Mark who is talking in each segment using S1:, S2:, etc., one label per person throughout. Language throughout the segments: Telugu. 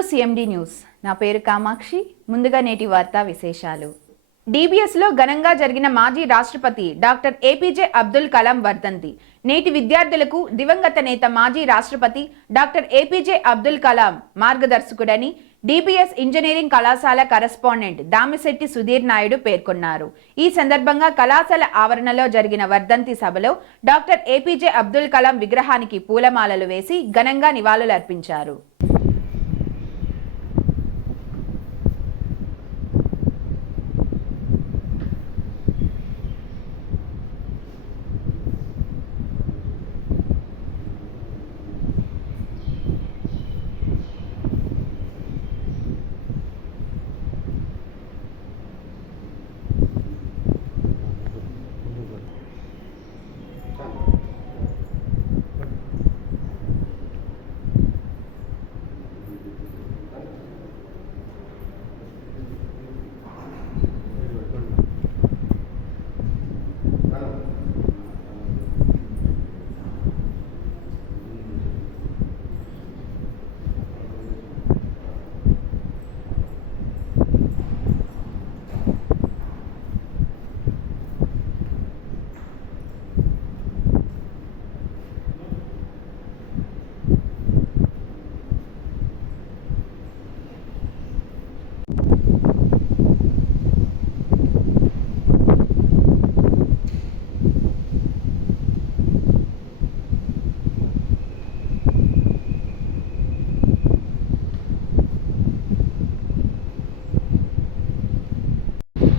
S1: CMD news. నా పేరు కామాక్షి. ముందుగా నేటి వార్తా విశేషాలు. డీబీఎస్లో ఘనంగా జరిగిన మాజీ రాష్ట్రపతి డాక్టర్ ఏపీజే అబ్దుల్ కలాం వర్ధంతి. నేటి విద్యార్థులకు దివంగత నేత మాజీ రాష్ట్రపతి డాక్టర్ ఏపీజే అబ్దుల్ కలాం మార్గదర్శకుడని డిపిఎస్ ఇంజనీరింగ్ కళాశాల కరస్పాండెంట్ దామిశెట్టి సుధీర్ నాయుడు పేర్కొన్నారు. ఈ సందర్భంగా కళాశాల ఆవరణలో జరిగిన వర్ధంతి సభలో డాక్టర్ ఏపీజే అబ్దుల్ కలాం విగ్రహానికి పూలమాలలు వేసి ఘనంగా నివాళులర్పించారు.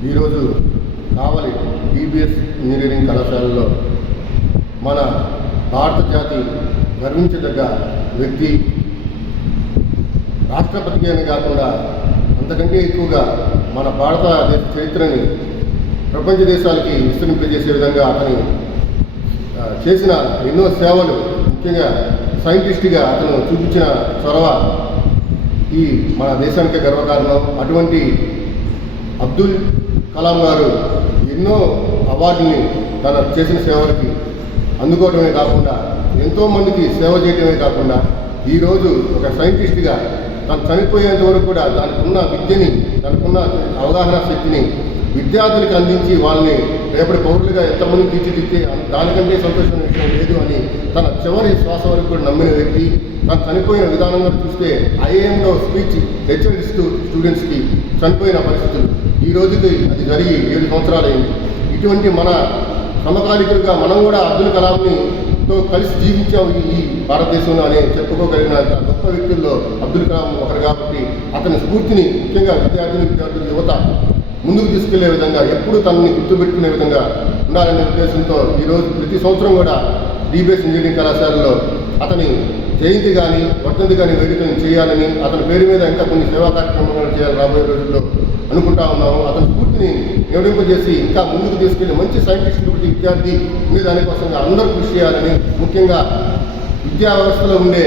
S2: ఈరోజు కావలి బీబీఎస్ ఇంజనీరింగ్ కళాశాలలో మన భారత జాతి గర్వించదగ్గ వ్యక్తి రాష్ట్రపతికి అని కాకుండా అంతకంటే ఎక్కువగా మన భారతదేశ చరిత్రని ప్రపంచ దేశాలకి విస్తరింపజేసే విధంగా అతని చేసిన ఎన్నో సేవలు ముఖ్యంగా సైంటిస్ట్గా అతను చూపించిన చొరవ ఈ మన దేశానికి గర్వకారణం. అటువంటి అబ్దుల్ కలాం గారు ఎన్నో అవార్డుని తన చేసిన సేవలకి అందుకోవడమే కాకుండా ఎంతోమందికి సేవ చేయడమే కాకుండా ఈరోజు ఒక సైంటిస్ట్గా తను చనిపోయేంత వరకు కూడా దానికున్న విద్యని తనకున్న అవగాహన శక్తిని విద్యార్థులకు అందించి వాళ్ళని రేపటి పౌరులుగా ఎంతమంది తీర్చిదిద్దే దానికంటే సంతోషమైన విషయం లేదు అని తన చివరి శ్వాస వరకు కూడా నమ్మిన వ్యక్తి తను చనిపోయిన విధానంగా చూస్తే ఐఏఎంలో స్పీచ్ హెచ్చరిస్తూ స్టూడెంట్స్కి చనిపోయిన పరిస్థితులు. ఈ రోజుకి అది జరిగి ఏడు సంవత్సరాలు అయింది. ఇటువంటి మన సమకాలికులుగా మనం కూడా అబ్దుల్ కలాంని తో కలిసి జీవించాం ఈ- ఈ భారతదేశంలో అనే చెప్పుకోగలిగిన గొప్ప వ్యక్తుల్లో అబ్దుల్ కలాం ఒకరు కాబట్టి అతని స్ఫూర్తిని ముఖ్యంగా విద్యార్థులు విద్యార్థులు యువత ముందుకు తీసుకెళ్ళే విధంగా ఎప్పుడు తనని గుర్తుపెట్టుకునే విధంగా ఉండాలనే ఉద్దేశంతో ఈరోజు ప్రతి సంవత్సరం కూడా డీబీఎస్ ఇంజనీరింగ్ కళాశాలలో అతని జయంతి కానీ వర్ధంతి కానీ వేడుకలను చేయాలని అతని పేరు మీద ఇంకా కొన్ని సేవా కార్యక్రమాలు చేయాలి రాబోయే రోజుల్లో అనుకుంటా ఉన్నాము. అతని స్ఫూర్తిని నిర్వహింపజేసి ఇంకా ముందుకు తీసుకెళ్ళి మంచి సైంటిస్ట్ విద్యార్థి ఉండే దానికోసం అందరూ కృషి చేయాలని ముఖ్యంగా విద్యా వ్యవస్థలో ఉండే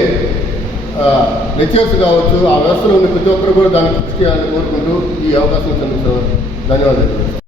S2: లెక్చర్స్ కావచ్చు ఆ వ్యవస్థలో ఉండే ప్రతి ఒక్కరు కూడా దాన్ని కృషి చేయాలని కోరుకుంటూ ఈ అవకాశం చెందుతున్నాను ధన్యవాదాలు.